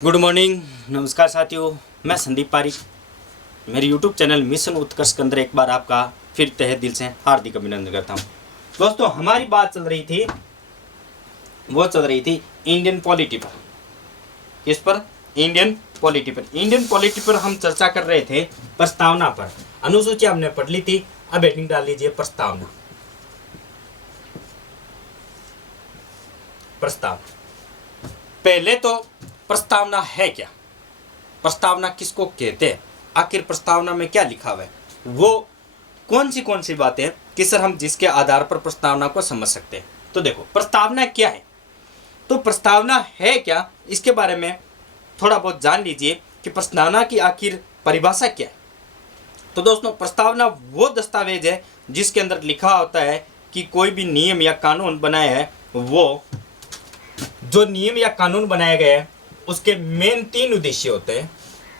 Good morning, नमस्कार साथियों। मैं संदीप पारिक, मेरे यूट्यूब चैनल मिशन उत्कर्ष के अंदर एक बार आपका फिर तहे दिल से हार्दिक अभिनंदन करता हूँ। दोस्तों, हमारी बात चल रही थी इंडियन पॉलिटी पर। किस पर? इंडियन पॉलिटी पर। इंडियन पॉलिटी पर हम चर्चा कर रहे थे प्रस्तावना पर। अनुसूची हमने पढ़ ली थी, अब हेडिंग डाल लीजिए प्रस्तावना। प्रस्तावना, पहले तो प्रस्तावना है क्या, प्रस्तावना किसको कहते हैं, आखिर प्रस्तावना में क्या लिखा हुआ है, वो कौन सी बातें हैं कि सर हम जिसके आधार पर प्रस्तावना को समझ सकते हैं। तो देखो, प्रस्तावना क्या है, तो प्रस्तावना है क्या इसके बारे में थोड़ा बहुत जान लीजिए कि प्रस्तावना की आखिर परिभाषा क्या है। तो दोस्तों, प्रस्तावना वो दस्तावेज है जिसके अंदर लिखा होता है कि कोई भी नियम या कानून बनाया है, वो जो नियम या कानून बनाया गया है उसके मेन 3 उद्देश्य होते हैं,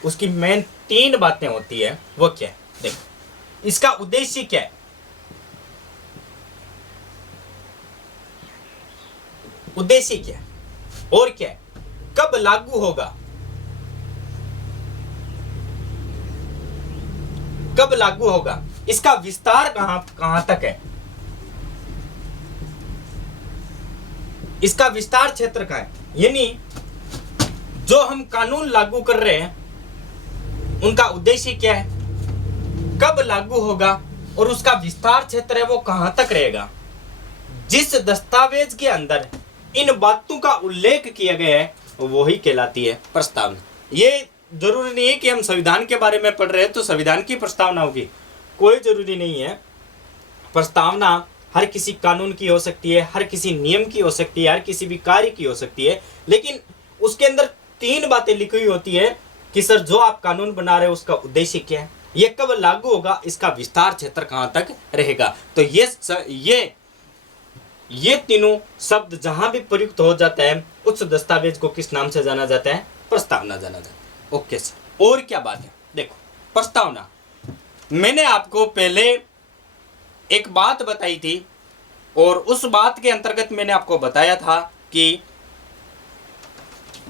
उसकी मेन 3 बातें होती है। वो क्या है? देखो, इसका उद्देश्य क्या है, उद्देश्य क्या है और क्या है, कब लागू होगा, कब लागू होगा, इसका विस्तार कहां तक है, इसका विस्तार क्षेत्र का है, यानी जो हम कानून लागू कर रहे हैं उनका उद्देश्य क्या है, कब लागू होगा और उसका विस्तार क्षेत्र है वो कहां तक रहेगा। जिस दस्तावेज के अंदर इन बातों का उल्लेख किया गया है वो ही कहलाती है प्रस्तावना। ये जरूरी नहीं है कि हम संविधान के बारे में पढ़ रहे हैं तो संविधान की प्रस्तावना होगी, कोई जरूरी नहीं है। प्रस्तावना हर किसी कानून की हो सकती है, हर किसी नियम की हो सकती है, हर किसी भी कार्य की हो सकती है, लेकिन उसके अंदर 3 बातें लिखी हुई होती है कि सर जो आप कानून बना रहे हो उसका उद्देश्य क्या है, ये कब लागू होगा, इसका विस्तार क्षेत्र कहां तक रहेगा। तो ये तीनों शब्द जहां भी प्रयुक्त हो जाता है उस दस्तावेज को किस नाम से जाना जाता है? प्रस्तावना जाना जाता है। ओके सर, और क्या बात है? देखो, प्रस्तावना, मैंने आपको पहले एक बात बताई थी और उस बात के अंतर्गत मैंने आपको बताया था कि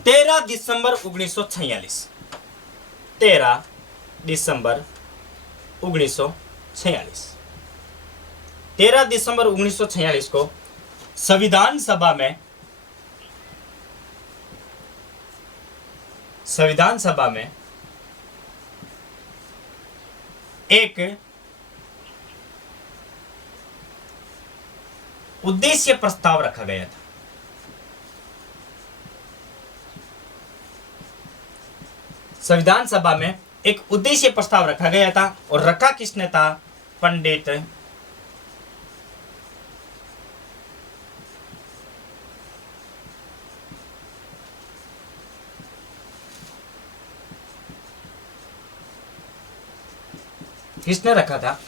13 दिसंबर 1946, 13 दिसंबर 1946, 13 दिसंबर 1946 को संविधान सभा में एक उद्देश्य प्रस्ताव रखा गया था। संविधान सभा में एक उद्देश्य प्रस्ताव रखा गया था और रखा किसने था? पंडित किसने रखा था?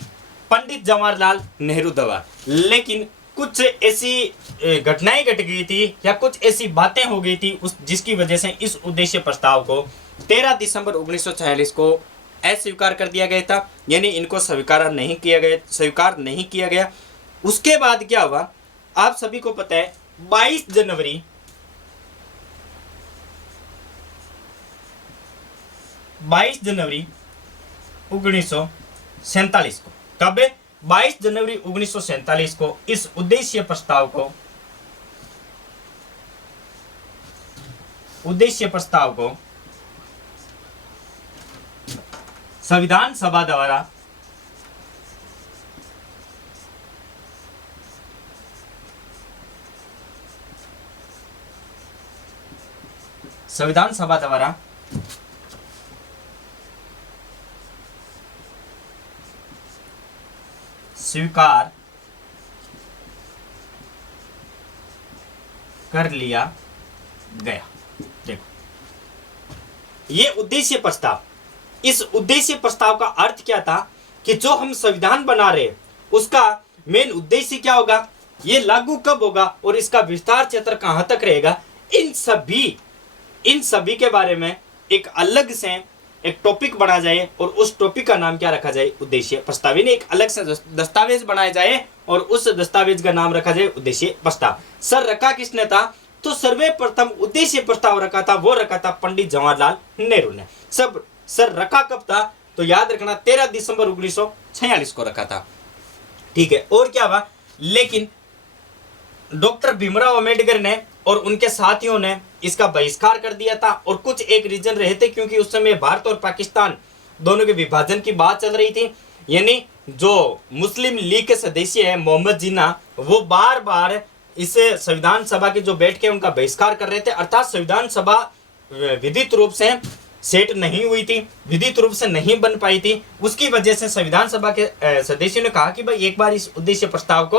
पंडित जवाहरलाल नेहरू द्वारा। लेकिन कुछ ऐसी घटनाएं घट गई थी या कुछ ऐसी बातें हो गई थी जिसकी वजह से इस उद्देश्य प्रस्ताव को 13 दिसंबर 1946 को अस्वीकार कर दिया गया था, यानी इनको स्वीकार नहीं किया गया। उसके बाद क्या हुआ आप सभी को पता है, 22 जनवरी 1947 को, कब? 22 जनवरी 1947 को इस उद्देश्य प्रस्ताव को संविधान सभा द्वारा स्वीकार कर लिया गया। देखो, ये उद्देश्य प्रस्ताव, इस उद्देश्य प्रस्ताव का अर्थ क्या था कि जो हम संविधान बना रहे हैं उसका मेन उद्देश्य क्या होगा, ये लागू कब होगा और इसका विस्तार क्षेत्र कहां तक रहेगा, इन सभी के बारे में एक अलग से एक टॉपिक बना जाए और उस टॉपिक का नाम क्या रखा जाए? उद्देश्य प्रस्ताव। यानी एक अलग से दस्तावेज बनाया जाए और उस दस्तावेज का नाम रखा जाए उद्देश्य प्रस्ताव। सर रखा किसने था? तो सर्वप्रथम उद्देश्य प्रस्ताव रखा था, वो रखा था पंडित जवाहरलाल नेहरू ने। सब सर रखा कब था? तो याद रखना 13 दिसंबर 1946 को रखा था। ठीक है, और क्या हुआ? लेकिन डॉक्टर भीमराव अंबेडकर ने और उनके साथियों ने इसका बहिष्कार कर दिया था, और कुछ एक रीजन रहे थे, क्योंकि उस समय भारत और पाकिस्तान दोनों के विभाजन की बात चल रही थी। यानी जो मुस्लिम लीग के सदस्य हैं मोहम्मद जिन्ना, वो बार बार इस संविधान सभा की जो बैठकें उनका बहिष्कार कर रहे थे, अर्थात संविधान सभा विधित रूप से सेट नहीं हुई थी, विधित रूप से नहीं बन पाई थी। उसकी वजह से संविधान सभा के सदस्यों ने कहा कि भाई एक बार इस उद्देश्य प्रस्ताव को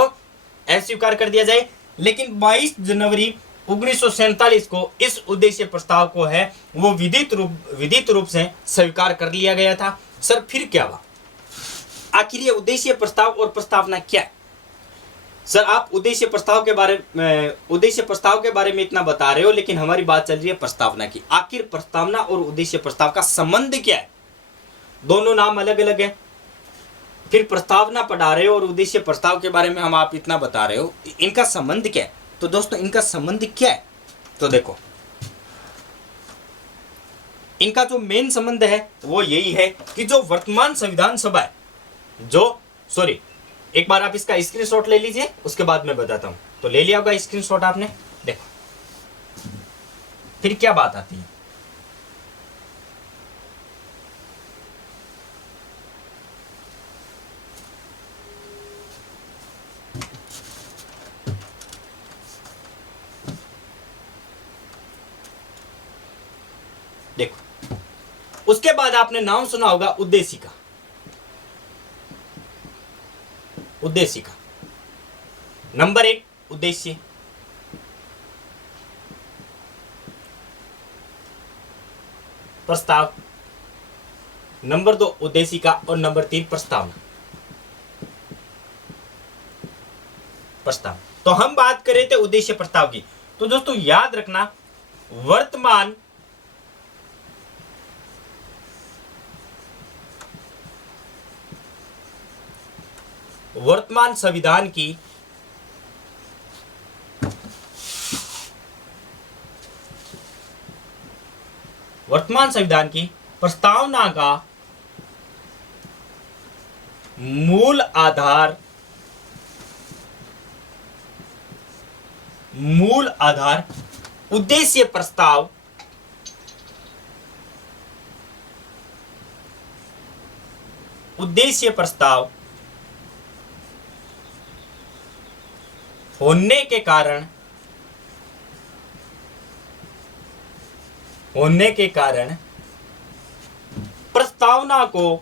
अस्वीकार कर दिया जाए। लेकिन 22 जनवरी 1947 को इस उद्देश्य प्रस्ताव को है वो विधित रूप से स्वीकार कर लिया गया था। सर फिर क्या हुआ? आखिर ये उद्देश्य प्रस्ताव और प्रस्तावना क्या है? सर आप उद्देश्य प्रस्ताव के बारे में इतना बता रहे हो, लेकिन हमारी बात चल रही है प्रस्तावना की। आखिर प्रस्तावना और उद्देश्य प्रस्ताव का संबंध क्या है? दोनों नाम अलग अलग है। फिर प्रस्तावना पढ़ा रहे हो और उद्देश्य प्रस्ताव के बारे में हम आप इतना बता रहे हो, इनका संबंध क्या है? तो दोस्तों इनका संबंध क्या है? तो देखो, इनका जो मेन संबंध है वो यही है कि जो वर्तमान संविधान सभा है, एक बार आप इसका स्क्रीनशॉट ले लीजिए, उसके बाद मैं बताता हूं। तो ले लिया होगा स्क्रीनशॉट आपने, देखो फिर क्या बात आती है। देखो, उसके बाद आपने नाम सुना होगा उद्देशिका। उद्देशिका नंबर 1 उद्देश्य, प्रस्ताव, नंबर 2 उद्देशिका, और नंबर 3 प्रस्तावना। प्रस्ताव। तो हम बात कर रहे थे उद्देश्य प्रस्ताव की। तो दोस्तों याद रखना, वर्तमान संविधान की प्रस्तावना का मूल आधार उद्देश्य प्रस्ताव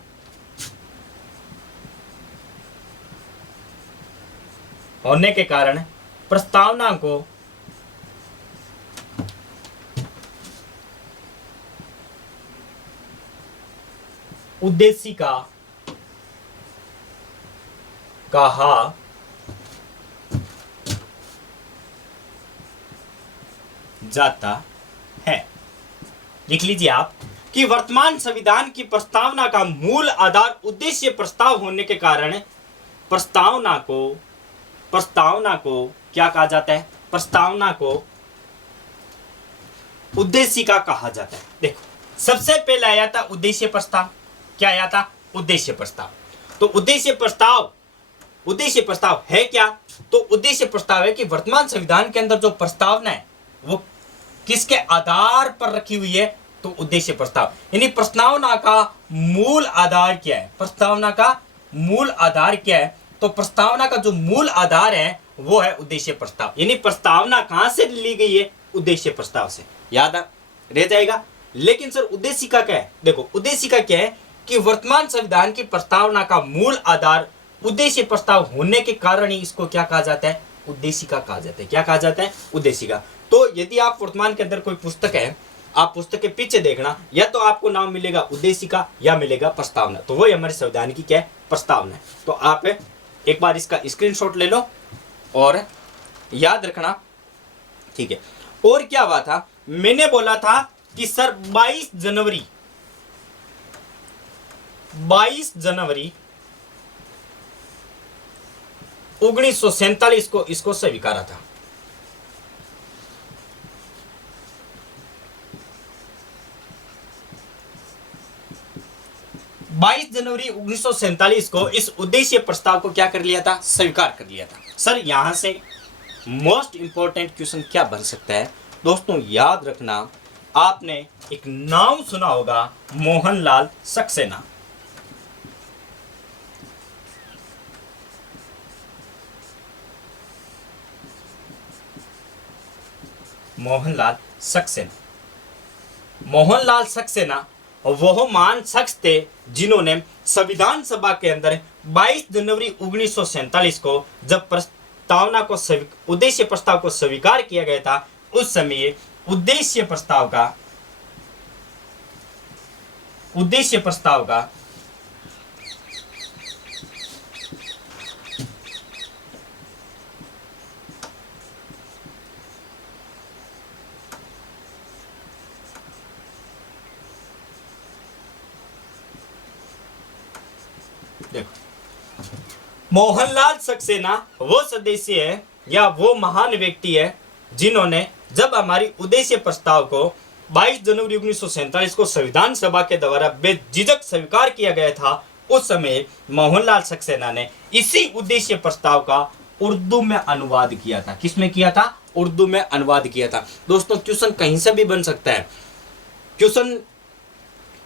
होने के कारण प्रस्तावना को उद्देशिका कहा जाता है। लिख लीजिए आप कि वर्तमान संविधान की प्रस्तावना का मूल आधार उद्देश्य प्रस्ताव होने के कारण प्रस्तावना को क्या कहा जाता है? प्रस्तावना को उद्देशिका कहा जाता है। देखो, सबसे पहले आया था उद्देश्य प्रस्ताव। क्या आया था? उद्देश्य प्रस्ताव। तो उद्देश्य प्रस्ताव है क्या? तो उद्देश्य प्रस्ताव है कि वर्तमान संविधान के अंदर जो प्रस्तावना है वो किसके आधार पर रखी हुई है? तो उद्देश्य प्रस्ताव। यानी प्रस्तावना का मूल आधार क्या है? प्रस्तावना का मूल आधार क्या है? तो प्रस्तावना का जो मूल आधार है वो है उद्देश्य प्रस्ताव। यानी प्रस्तावना कहां से ली गई है? उद्देश्य प्रस्ताव से। याद रह जाएगा। लेकिन सर उद्देशिका क्या है? देखो, उद्देशिका क्या है कि वर्तमान संविधान की प्रस्तावना का मूल आधार उद्देश्य प्रस्ताव होने के कारण ही इसको क्या कहा जाता है? उद्देशिका कहा जाता है। क्या कहा जाता है? उद्देशिका। तो यदि आप वर्तमान के अंदर कोई पुस्तक है, आप पुस्तक के पीछे देखना, या तो आपको नाम मिलेगा उद्देशिका या मिलेगा प्रस्तावना। तो वही हमारे संविधान की क्या है? प्रस्तावना है। तो आप एक बार इसका स्क्रीनशॉट ले लो और याद रखना, ठीक है। और क्या हुआ था? मैंने बोला था कि सर 22 जनवरी 1947 को इसको स्वीकारा था। 22 जनवरी 1947 को इस उद्देश्य प्रस्ताव को क्या कर लिया था, स्वीकार कर लिया था। सर यहां से मोस्ट इंपॉर्टेंट क्वेश्चन क्या बन सकता है दोस्तों, याद रखना, आपने एक नाम सुना होगा, मोहनलाल सक्सेना। मोहनलाल सक्सेना। मोहनलाल सक्सेना वह महान शख्स थे जिन्होंने संविधान सभा के अंदर 22 जनवरी 1947 को जब प्रस्तावना को उद्देश्य प्रस्ताव को स्वीकार किया गया था, उस समय उद्देश्य प्रस्ताव का देखो, मोहनलाल सक्सेना वो सदस्य है या वो महान व्यक्ति है जिन्होंने जब हमारी उद्देश्य प्रस्ताव को 22 जनवरी 1947 को संविधान सभा के द्वारा बेझिझक स्वीकार किया गया था, उस समय मोहनलाल सक्सेना ने इसी उद्देश्य प्रस्ताव का उर्दू में अनुवाद किया था। किसमें किया था, उर्दू में अनुवाद किया था। दोस्तों क्वेश्चन कहीं से भी बन सकता है, क्वेश्चन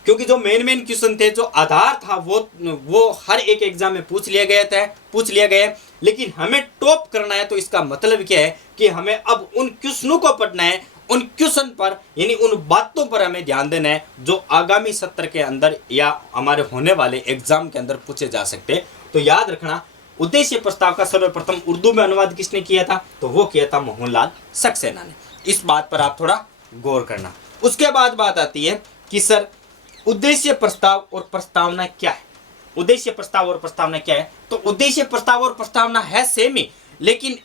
क्योंकि जो मेन क्वेश्चन थे, जो आधार था वो हर एक एग्जाम में पूछ लिया गया, लेकिन हमें टॉप करना है। तो इसका मतलब क्या है कि हमें अब उन क्वेश्चनों को पढ़ना है, उन क्वेश्चन पर यानी उन बातों पर हमें ध्यान देना है जो आगामी सत्र के अंदर या हमारे होने वाले एग्जाम के अंदर पूछे जा सकते हैं। तो याद रखना, उद्देश्य प्रस्ताव का सर्वप्रथम उर्दू में अनुवाद किसने किया था, तो वो किया था मोहनलाल सक्सेना ने। इस बात पर आप थोड़ा गौर करना। उसके बाद बात आती है कि सर उद्देश्य प्रस्ताव और प्रस्तावना क्या है। उद्देश्य प्रस्ताव और प्रस्तावना क्या है, तो उद्देश्य प्रस्ताव और प्रस्तावना है सेम ही, लेकिन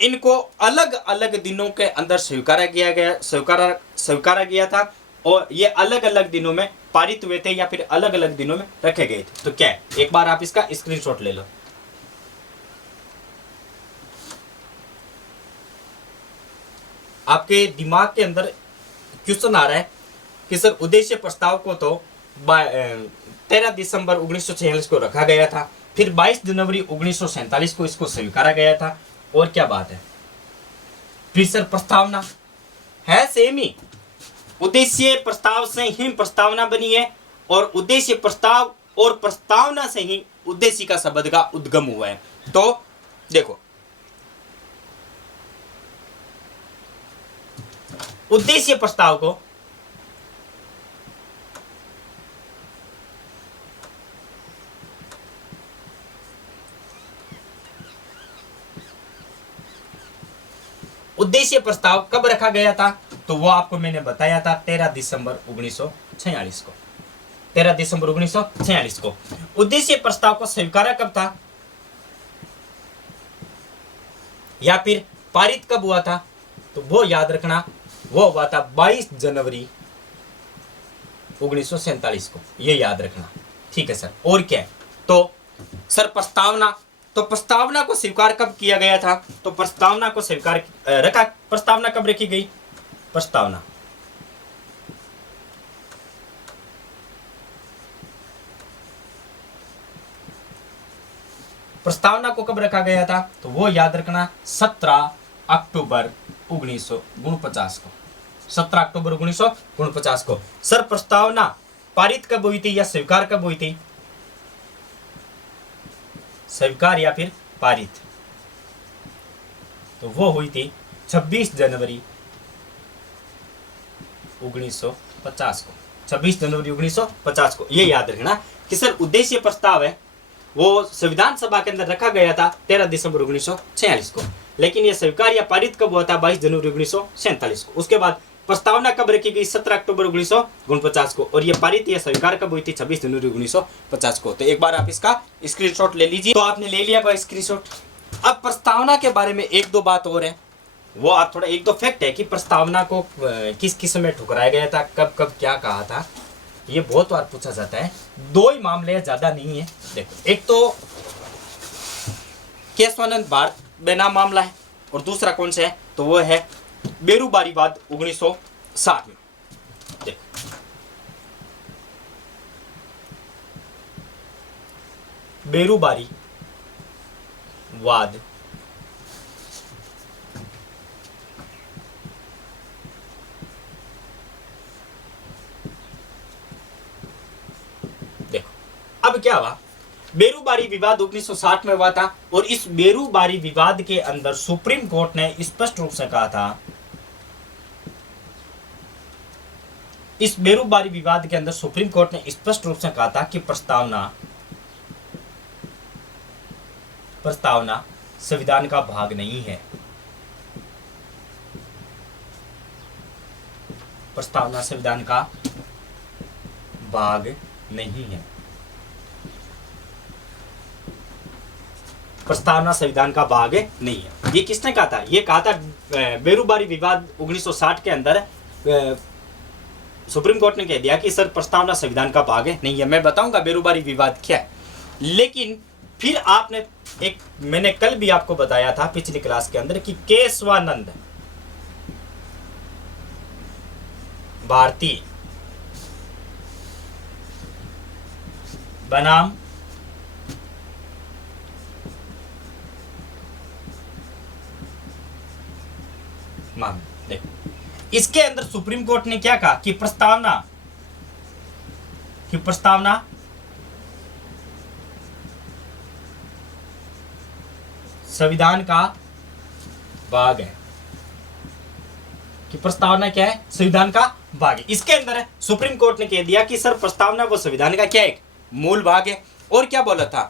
इनको अलग अलग दिनों के अंदर स्वीकारा गया था और ये अलग अलग दिनों में पारित हुए थे या फिर अलग अलग दिनों में रखे गए थे। तो क्या है, एक बार आप इसका स्क्रीनशॉट ले लो। आपके दिमाग के अंदर क्वेश्चन आ रहा है कि सर उद्देश्य प्रस्ताव को तो 13 दिसंबर 1946 को रखा गया था, फिर 22 जनवरी 1947 को इसको स्वीकारा गया था, और क्या बात है, फिर सर प्रस्तावना है सेम ही। उद्देश्य प्रस्ताव से ही प्रस्तावना बनी है और उद्देश्य प्रस्ताव और प्रस्तावना से ही उद्देश्य का शब्द का उद्गम हुआ है। तो देखो, उद्देश्य प्रस्ताव को उद्देश्य प्रस्ताव कब रखा गया था, तो वो आपको मैंने बताया था 13 दिसंबर 1946 को। 13 दिसंबर 1946 को उद्देश्य प्रस्ताव को स्वीकारा कब था या फिर पारित कब हुआ था, तो वो याद रखना, वो हुआ था 22 जनवरी 1947 को, ये याद रखना। ठीक है सर, और क्या है, तो सर प्रस्तावना, तो प्रस्तावना को स्वीकार कब किया गया था, तो प्रस्तावना को स्वीकार रखा, प्रस्तावना कब रखी गई, प्रस्तावना को कब रखा गया था, तो वो याद रखना 17 अक्टूबर 1949 को। 17 अक्टूबर 1949 को। सर प्रस्तावना पारित कब हुई थी या स्वीकार कब हुई थी, स्वीकार या फिर पारित, तो वो हुई थी 26 जनवरी 1950 को। 26 जनवरी 1950 को। ये याद रखना कि सर उद्देश्य प्रस्ताव है वो संविधान सभा के अंदर रखा गया था 13 दिसंबर 1946 को, लेकिन ये स्वीकार या पारित कब हुआ था 22 जनवरी 1947 को। उसके बाद प्रस्तावना कब रखी गई 17 अक्टूबर 1949 को, और ये पारित या स्वीकार कब हुई थी 26 जनवरी 1950 को। तो एक बार आप इसका स्क्रीनशॉट ले लीजिए। तो आपने ले लिया भाई स्क्रीनशॉट। अब प्रस्तावना के बारे में एक दो बात और है, वो आप थोड़ा एक दो फैक्ट है कि प्रस्तावना को किस किस में ठुकराया गया था, कब कब क्या कहा था, ये बहुत बार पूछा जाता है। दो ही मामले हैं, ज्यादा नहीं है। देखो, एक तो केशवानंद भारत बेनाम मामला है और दूसरा कौन सा है, तो वो है बेरूबारीवाद 1960 में। देखो बेरूबारी वाद देखो अब क्या हुआ, बेरूबारी विवाद 1960 में हुआ था और इस बेरूबारी विवाद के अंदर सुप्रीम कोर्ट ने स्पष्ट रूप से कहा था, इस बेरूबारी विवाद के अंदर सुप्रीम कोर्ट ने स्पष्ट रूप से कहा था कि प्रस्तावना संविधान का भाग नहीं है। प्रस्तावना संविधान का भाग नहीं है। प्रस्तावना संविधान का भाग नहीं है। ये किसने कहा था? ये कहा था बेरूबारी विवाद 1960 के अंदर सुप्रीम कोर्ट ने कह दिया कि सर प्रस्तावना संविधान का भाग नहीं है। मैं बताऊंगा बेरूबारी विवाद क्या है, लेकिन फिर आपने मैंने कल भी आपको बताया था पिछली क्लास के अंदर कि केशवानंद भारती बनाम देखो इसके अंदर सुप्रीम कोर्ट ने क्या कहा कि प्रस्तावना संविधान का भाग है। कि प्रस्तावना क्या है? संविधान का भाग है। इसके अंदर सुप्रीम कोर्ट ने कह दिया कि सर प्रस्तावना वो संविधान का क्या है? मूल भाग है। और क्या बोला था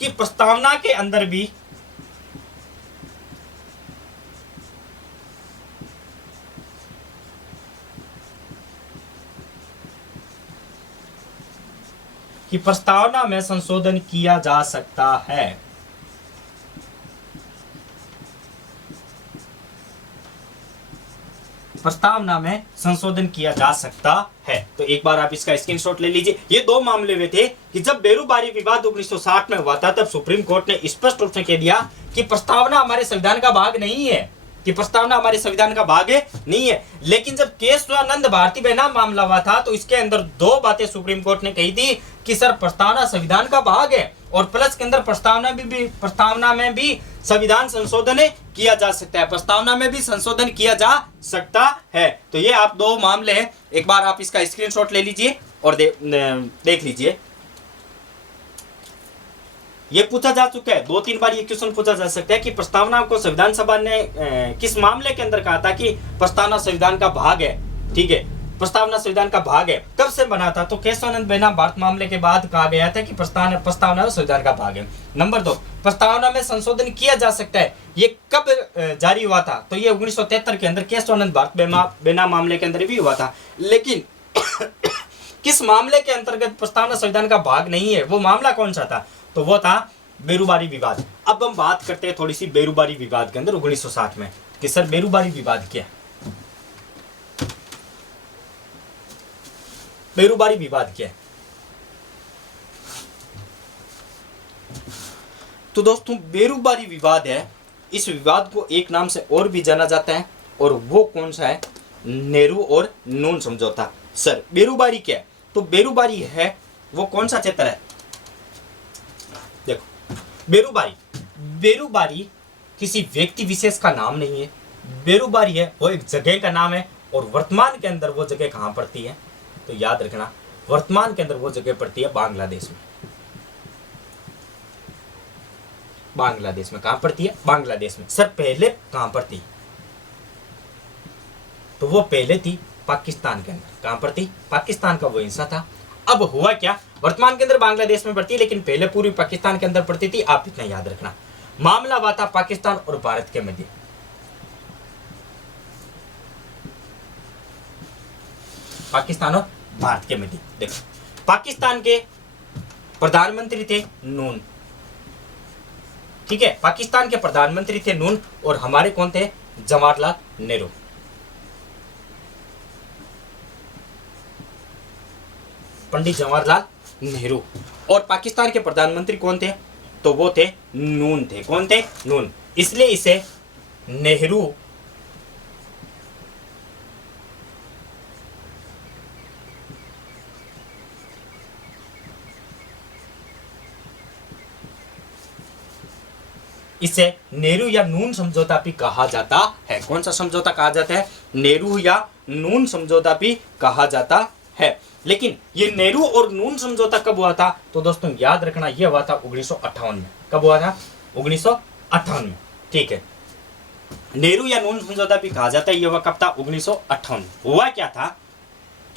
कि प्रस्तावना के अंदर भी कि प्रस्तावना में संशोधन किया जा सकता है। प्रस्तावना में संशोधन किया जा सकता है। तो एक बार आप इसका स्क्रीनशॉट ले लीजिए। ये दो मामले हुए थे कि जब बेरूबारी विवाद 1960 में हुआ था तब सुप्रीम कोर्ट ने स्पष्ट रूप से कह दिया कि प्रस्तावना हमारे संविधान का भाग नहीं है, नहीं है। लेकिन जब केशवानंद भारती बनाम मामला हुआ था तो इसके अंदर दो बातें सुप्रीम कोर्ट ने कही थी कि सर प्रस्तावना संविधान का भाग है और प्लस के अंदर प्रस्तावना में भी संविधान संशोधन किया जा सकता है। प्रस्तावना में भी संशोधन किया जा सकता है। तो ये आप दो मामले हैं। एक बार आप इसका स्क्रीनशॉट ले लीजिए और देख लीजिए। ये पूछा जा चुका है, 2-3 बार ये क्वेश्चन पूछा जा सकता है कि प्रस्तावना को संविधान सभा ने किस मामले के अंदर कहा था कि प्रस्तावना संविधान का भाग है। ठीक है, प्रस्तावना संविधान का भाग है। कब से बना था? तो केशवानंद बनाम भारत मामले के बाद कहा गया था कि प्रस्तावना संविधान का भाग है। नंबर 2, प्रस्तावना में संशोधन किया जा सकता है। ये कब जारी हुआ था? तो ये 1973 के अंदर केशवानंद भारत बनाम मामले के अंदर भी हुआ था। लेकिन किस मामले के अंतर्गत प्रस्तावना संविधान का भाग नहीं है? वो मामला कौन सा था? तो वो था बेरूबारी विवाद। अब हम बात करते हैं थोड़ी सी बेरूबारी विवाद के अंदर 1960 में कि सर बेरूबारी विवाद क्या है। बेरूबारी विवाद क्या है? तो दोस्तों बेरूबारी विवाद है, इस विवाद को एक नाम से और भी जाना जाता है और वो कौन सा है? नेहरू और नून समझौता। सर बेरूबारी क्या है? तो बेरूबारी है वो कौन सा क्षेत्र है? देखो बेरूबारी किसी व्यक्ति विशेष का नाम नहीं है। बेरूबारी है वो एक जगह का नाम है और वर्तमान के अंदर वो जगह कहां पड़ती है? तो याद रखना वर्तमान के अंदर वो जगह पड़ती है बांग्लादेश में। बांग्लादेश में कहां पड़ती है? बांग्लादेश में। सर पहले कहां पर थी? तो वो पहले थी पाकिस्तान के अंदर। कहां पर थी? पाकिस्तान का वो हिस्सा था। अब हुआ क्या? वर्तमान के अंदर बांग्लादेश में पड़ती है लेकिन पहले पूरी पाकिस्तान के अंदर पड़ती थी। आप इतना याद रखना। मामला हुआ था पाकिस्तान और भारत के मध्य। पाकिस्तान और भारत के मध्य। देखो पाकिस्तान के प्रधानमंत्री थे नून। ठीक है, पाकिस्तान के प्रधानमंत्री थे नून और हमारे कौन थे? जवाहरलाल नेहरू। पंडित जवाहरलाल नेहरू। और पाकिस्तान के प्रधानमंत्री कौन थे? तो वो थे नून थे। कौन थे? नून। इसलिए इसे नेहरू इसे नेहरू या नून समझौता भी कहा जाता है। कौन सा समझौता कहा जाता है? नेहरू या नून समझौता भी कहा जाता है। लेकिन ये नेहरू और नून समझौता कब हुआ था? तो दोस्तों याद रखना, ये हुआ था 1958 में। कब हुआ था? 1958 में। ठीक है, नेहरू या नून समझौता भी कहा जाता है। ये हुआ कब था? 1958 में। हुआ क्या था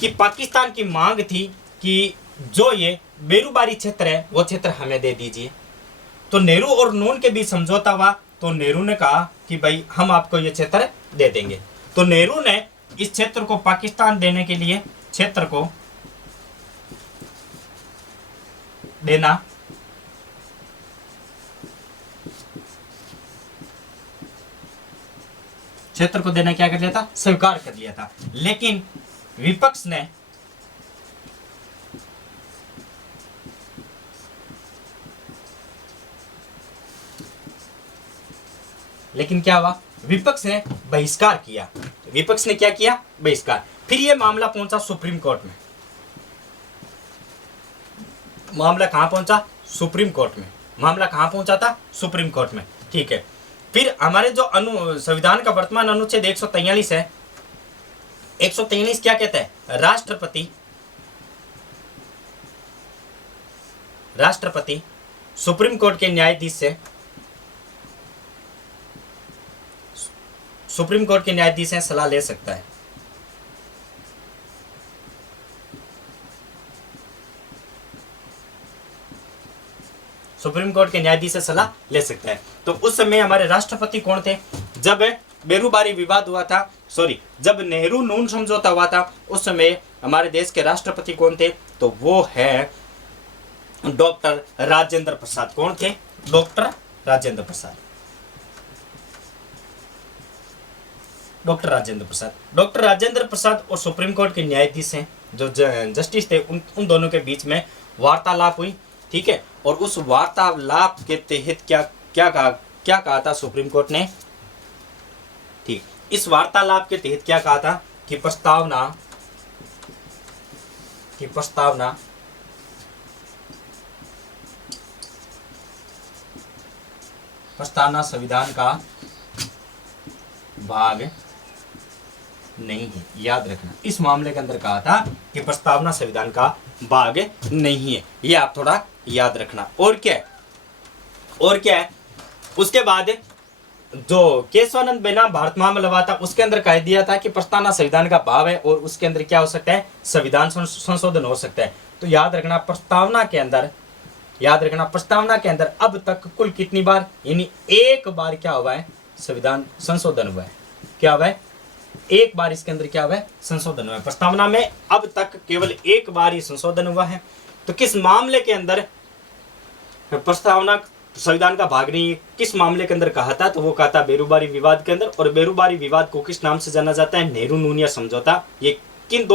कि पाकिस्तान की मांग थी कि जो ये बेरूबारी क्षेत्र है वो क्षेत्र हमें दे दीजिए। तो नेहरू और नून के बीच समझौता हुआ। तो नेहरू ने कहा कि भाई हम आपको ये क्षेत्र दे देंगे। तो नेहरू ने इस क्षेत्र को पाकिस्तान देने के लिए क्षेत्र को देना क्या कर लिया था? स्वीकार कर लिया था। लेकिन विपक्ष ने क्या हुआ? विपक्ष ने बहिष्कार किया। विपक्ष ने क्या किया? बहिष्कार। फिर यह मामला पहुंचा सुप्रीम कोर्ट में। मामला कहां पहुंचा? सुप्रीम कोर्ट में। मामला कहां पहुंचा था? सुप्रीम कोर्ट में। ठीक है, फिर हमारे जो संविधान का वर्तमान अनुच्छेद 143 है, 143 क्या कहता है? राष्ट्रपति सुप्रीम कोर्ट के न्यायाधीश से सलाह ले सकता है। सुप्रीम कोर्ट के न्यायाधीश से सलाह ले सकता है। तो उस समय हमारे राष्ट्रपति कौन थे? जब बेरूबारी विवाद हुआ था, जब नेहरू नून समझौता हुआ था, उस समय हमारे देश के राष्ट्रपति कौन थे? तो वो है डॉक्टर राजेंद्र प्रसाद। कौन थे? डॉक्टर राजेंद्र प्रसाद। डॉक्टर राजेंद्र प्रसाद और सुप्रीम कोर्ट के न्यायाधीश हैं जो जस्टिस थे, उन दोनों के बीच में वार्तालाप हुई। ठीक है, और उस वार्तालाप के तहत क्या कहा था सुप्रीम कोर्ट ने? ठीक, इस वार्तालाप के तहत क्या कहा था कि प्रस्तावना संविधान का भाग नहीं है। याद रखना, इस मामले के अंदर कहा था कि प्रस्तावना संविधान का भाग नहीं है। ये आप थोड़ा याद रखना। और क्या है? उसके बाद जो केशवानंद बेनाम भारत मामला हुआ था, उसके अंदर कह दिया था कि प्रस्तावना संविधान का भाग है और उसके अंदर क्या हो सकता है? संविधान संशोधन हो सकता है। तो याद रखना, प्रस्तावना के अंदर अब तक कुल कितनी बार, यानी एक बार क्या हुआ है? संविधान संशोधन हुआ है। क्या हुआ है? एक बार इसके अंदर क्या हुआ है? संशोधन हुआ है। प्रस्तावना में अब तक केवल एक बार ही संशोधन हुआ है। तो किस मामले के अंदर प्रस्तावना संविधान का भाग नहीं है? किस मामले के अंदर कहा था? तो वो कहा था बेरूबारी विवाद के अंदर। और बेरूबारी विवाद को किस नाम से जाना जाता है? नेहरू नूनिया समझौता। ये किन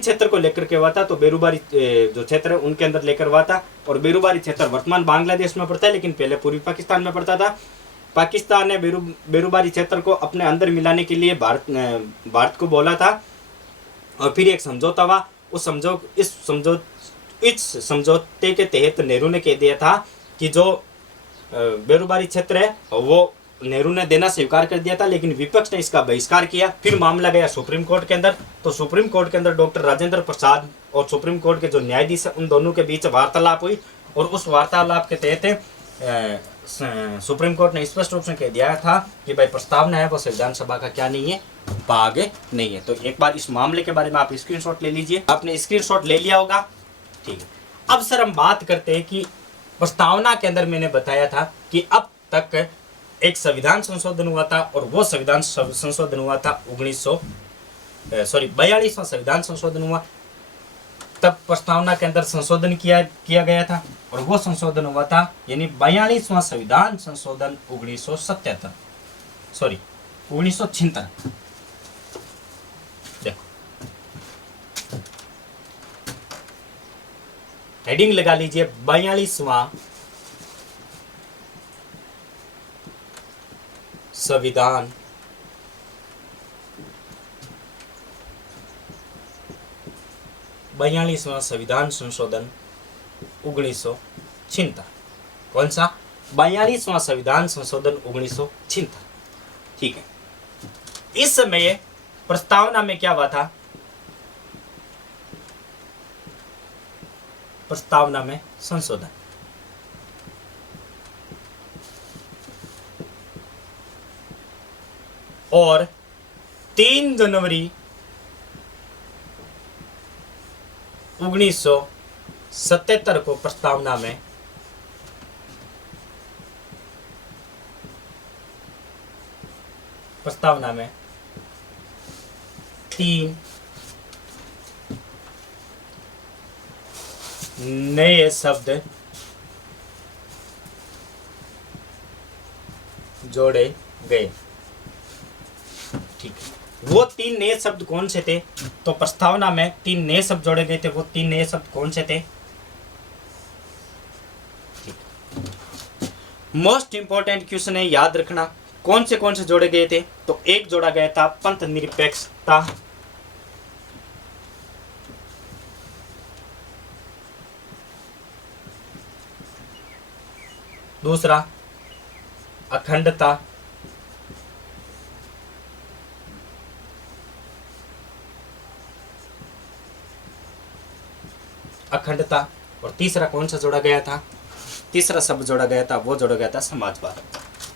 क्षेत्र को लेकर के हुआ था? तो बेरूबारी जो क्षेत्र है उनके अंदर लेकर हुआ था। और बेरूबारी क्षेत्र वर्तमान बांग्लादेश में पड़ता है, लेकिन पहले पूर्वी पाकिस्तान में पड़ता था। पाकिस्तान ने बेरूबारी क्षेत्र को अपने अंदर मिलाने के लिए भारत को बोला था। और फिर एक समझौता हुआ। इस समझौते के तहत नेहरू ने कह दिया था कि जो बेरूबारी क्षेत्र है वो नेहरू ने देना स्वीकार कर दिया था, लेकिन विपक्ष ने इसका बहिष्कार किया। फिर मामला गया सुप्रीम कोर्ट के अंदर। तो सुप्रीम कोर्ट के अंदर डॉक्टर राजेंद्र प्रसाद और सुप्रीम कोर्ट के जो न्यायाधीश है उन दोनों के बीच वार्तालाप हुई। और उस वार्तालाप के तहत सुप्रीम कोर्ट ने स्पष्ट रूप से कह दिया था कि भाई प्रस्तावना है वो संविधान सभा का क्या नहीं है? भाग नहीं है। तो एक बार इस मामले के बारे में आप स्क्रीनशॉट ले लीजिए। आपने स्क्रीनशॉट ले लिया होगा। ठीक है, अब सर हम बात करते हैं कि प्रस्तावना के अंदर मैंने बताया था कि अब तक एक संविधान संशोधन हुआ था, और वो संविधान संशोधन हुआ था 42वां संविधान संशोधन हुआ। तब प्रस्तावना के अंदर संशोधन किया गया था, और वो संशोधन हुआ था यानी 42वां संविधान संशोधन 1976। देखो हेडिंग लगा लीजिए, 42वां संविधान संशोधन 1976। कौन सा? 42वां संविधान संशोधन 1976। ठीक है, इस समय प्रस्तावना में क्या हुआ था? प्रस्तावना में संशोधन, और 3 जनवरी 1977 को प्रस्तावना में प्रस्तावना में 3 नए शब्द जोड़े गए। ठीक है, वो 3 नए शब्द कौन से थे? तो प्रस्तावना में 3 नए शब्द जोड़े गए थे, वो 3 नए शब्द कौन से थे? मोस्ट इंपॉर्टेंट क्वेश्चन है, याद रखना कौन से जोड़े गए थे। तो एक जोड़ा गया था पंथ निरपेक्षता, दूसरा अखंडता, और तीसरा कौन सा जोड़ा गया था? तीसरा शब्द जोड़ा गया था, वो जोड़ा गया था समाजवाद।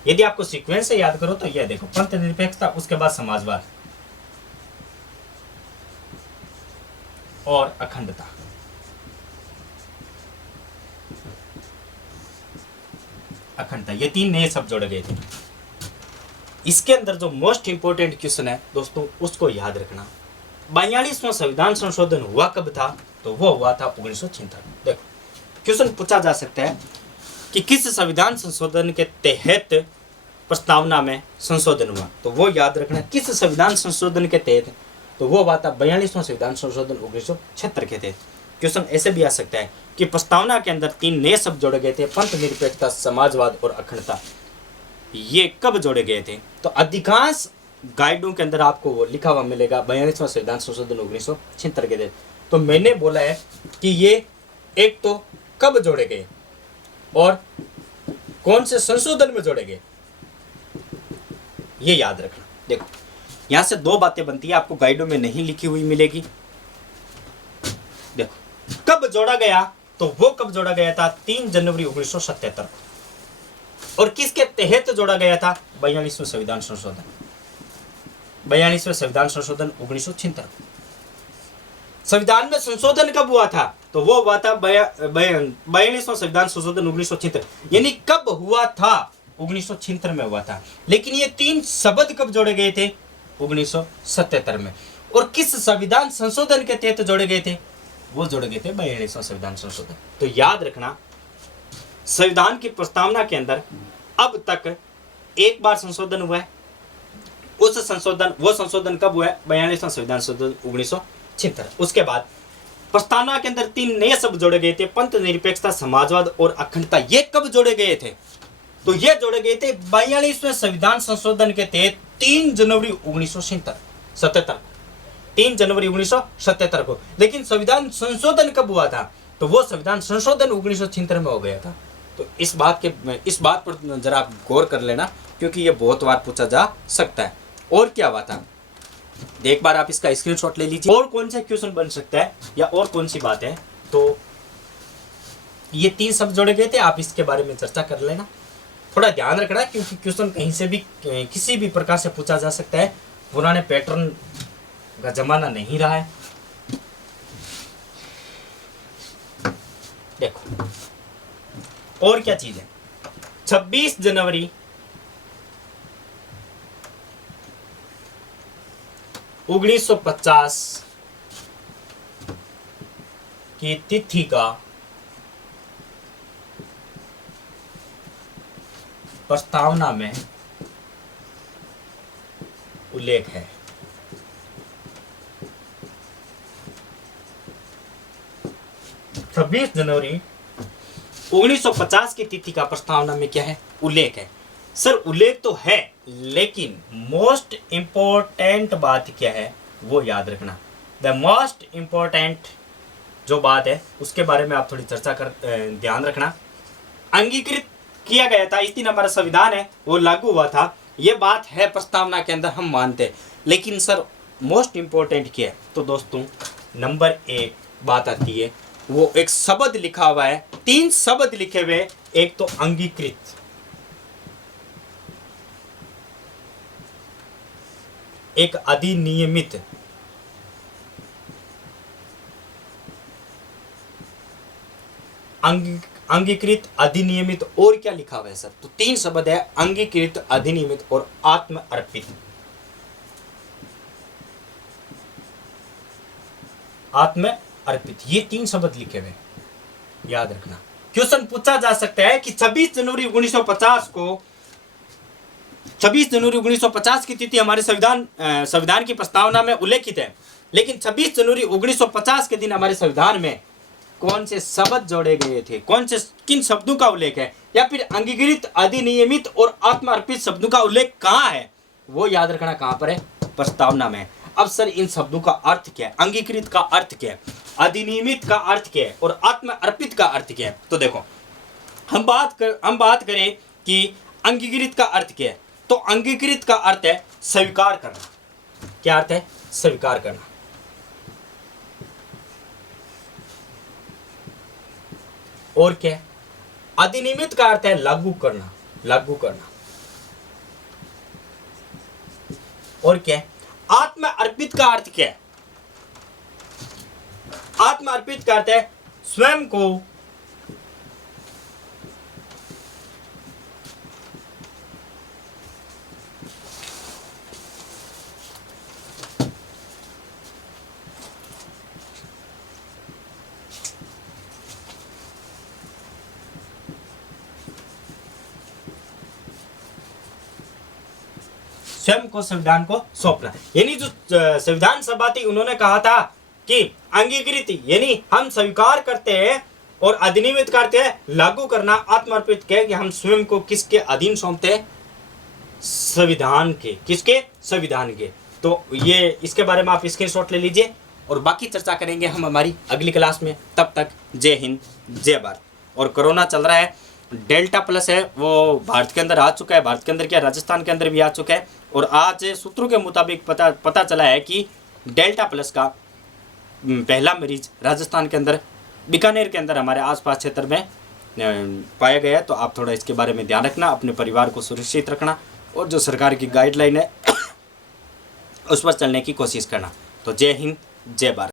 यदि आपको सीक्वेंस से याद करो तो यह देखो, पंथ निरपेक्षता, उसके बाद समाजवाद और अखंडता। ये 3 नए शब्द जोड़े गए थे। इसके अंदर जो मोस्ट इंपोर्टेंट क्वेश्चन है दोस्तों, उसको याद रखना। 42वां संविधान संशोधन हुआ कब था? तो वो हुआ था 1976। देखो, क्वेश्चन पूछा जा सकता है कि किस संविधान संशोधन के तहत प्रस्तावना में संशोधन हुआ? तो वो याद रखना, किस संविधान संशोधन के तहत? तो वो हुआ था 42वां संविधान संशोधन 1976 के तहत। क्वेश्चन ऐसे भी आ सकता है कि प्रस्तावना के अंदर 3 नए शब्द जोड़े गए थे, पंथ निरपेक्षता, समाजवाद और अखंडता। ये कब जोड़े गए थे? तो अधिकांश गाइडों के अंदर आपको वो लिखा हुआ मिलेगा 42वां संविधान संशोधन 1976 के तहत। तो मैंने बोला है कि ये एक तो कब जोड़े गए और कौन से संशोधन में जोड़े गए, ये याद रखना। देखो, यहां से 2 बातें बनती है, आपको गाइडों में नहीं लिखी हुई मिलेगी। देखो, कब जोड़ा गया? तो वो कब जोड़ा गया था? 3 जनवरी 1977 को। और किसके तहत जोड़ा गया था? 42वां संविधान संशोधन। 42वां संविधान संशोधन 1976। संविधान में संशोधन कब हुआ था? तो वो हुआ था 42वां संविधान संशोधन 1976। यानी कब हुआ था? 1976 में हुआ था। लेकिन ये 3 शब्द कब जोड़े गए थे? 1977 में। और किस संविधान संशोधन के तहत जोड़े गए थे? वो जोड़े गए थे 42वां संविधान संशोधन। तो याद रखना, संविधान की प्रस्तावना के अंदर अब तक एक बार संशोधन हुआ है। वो संशोधन कब हुआ है? 42वां संविधान संशोधन 1976। उसके बाद प्रस्तावना के अंदर 3 नए शब्द जोड़े गए थे, पंथ निरपेक्षता, समाजवाद और अखंडता। ये कब जोड़े गए थे? तो ये जोड़े गए थे 42वें संविधान संशोधन के तहत 3 जनवरी 1977। 3 जनवरी 1977 को। लेकिन संविधान संशोधन कब हुआ था? तो वो संविधान संशोधन 1976 में हो गया था। तो इस बात पर जरा आप गौर कर लेना, क्योंकि ये बहुत बार पूछा जा सकता है। और क्या हुआ था, एक बार आप इसका स्क्रीनशॉट ले लीजिए। और कौन सा क्वेश्चन बन सकता है या और कौन सी बात है? तो ये 3 शब्द जोड़े गए थे, आप इसके बारे में चर्चा कर लेना। थोड़ा ध्यान रखना, क्योंकि क्वेश्चन कहीं से भी किसी भी प्रकार से पूछा जा सकता है। पुराने पैटर्न का जमाना नहीं रहा है। देखो, और क्या चीज है? 26 जनवरी 1950 की तिथि का प्रस्तावना में उल्लेख है। छब्बीस जनवरी 1950 की तिथि का प्रस्तावना में क्या है? उल्लेख है। सर, उल्लेख तो है, लेकिन मोस्ट इंपॉर्टेंट बात क्या है वो याद रखना। द मोस्ट इंपॉर्टेंट जो बात है उसके बारे में आप थोड़ी चर्चा कर ध्यान रखना। अंगीकृत किया गया था, इस दिन हमारा संविधान है वो लागू हुआ था, ये बात है प्रस्तावना के अंदर हम मानते हैं। लेकिन सर मोस्ट इम्पोर्टेंट क्या है, तो दोस्तों नंबर एक बात आती है, वो एक शब्द लिखा हुआ है, 3 शब्द लिखे हुए, एक तो अंगीकृत, एक अधिनियमित, अंगीकृत, अधिनियमित, और क्या लिखा हुआ है सर, तो 3 शब्द है, अंगीकृत, अधिनियमित और आत्म अर्पित। आत्म अर्पित, ये 3 शब्द लिखे हुए, याद रखना। क्वेश्चन पूछा जा सकता है कि 26 जनवरी 1950 को, 26 जनवरी 1950 की तिथि हमारे संविधान की प्रस्तावना में उल्लेखित है, लेकिन 26 जनवरी 1950 के दिन हमारे संविधान में कौन से शब्द जोड़े गए थे, किन शब्दों का उल्लेख है, या फिर अंगीकृत, अधिनियमित और आत्मार्पित शब्दों का उल्लेख कहाँ है, वो याद रखना कहाँ पर है, प्रस्तावना में। अब सर इन शब्दों का अर्थ क्या है, अंगीकृत का अर्थ क्या है, अधिनियमित का अर्थ क्या है और आत्म अर्पित का अर्थ क्या है। तो देखो हम बात करें कि अंगीकृत का अर्थ क्या है, तो अंगीकृत का अर्थ है स्वीकार करना। क्या अर्थ है, स्वीकार करना। और क्या है, अधिनियमित का अर्थ है लागू करना, लागू करना। और क्या है, आत्म अर्पित का अर्थ क्या है, आत्म अर्पित का अर्थ है स्वयं को स्वयं को संविधान को सौंपना। यानी जो संविधान सभा थी उन्होंने कहा था कि अंगीकृत यानी हम स्वीकार करते हैं और अधिनियमित करते हैं लागू करना, आत्मर्पित के कि हम स्वयं को किसके अधीन सौंपते हैं, संविधान के। किसके, संविधान के। तो ये इसके बारे में आप स्क्रीनशॉट ले लीजिए और बाकी चर्चा करेंगे हम हमारी अगली क्लास में। तब तक जय हिंद जय भारत। और कोरोना चल रहा है, डेल्टा प्लस है वो भारत के अंदर आ चुका है, भारत के अंदर क्या राजस्थान के अंदर भी आ चुका है। और आज सूत्रों के मुताबिक पता चला है कि डेल्टा प्लस का पहला मरीज राजस्थान के अंदर बीकानेर के अंदर हमारे आसपास क्षेत्र में पाया गया है। तो आप थोड़ा इसके बारे में ध्यान रखना, अपने परिवार को सुरक्षित रखना और जो सरकार की गाइडलाइन है उस पर चलने की कोशिश करना। तो जय हिंद जय भारत।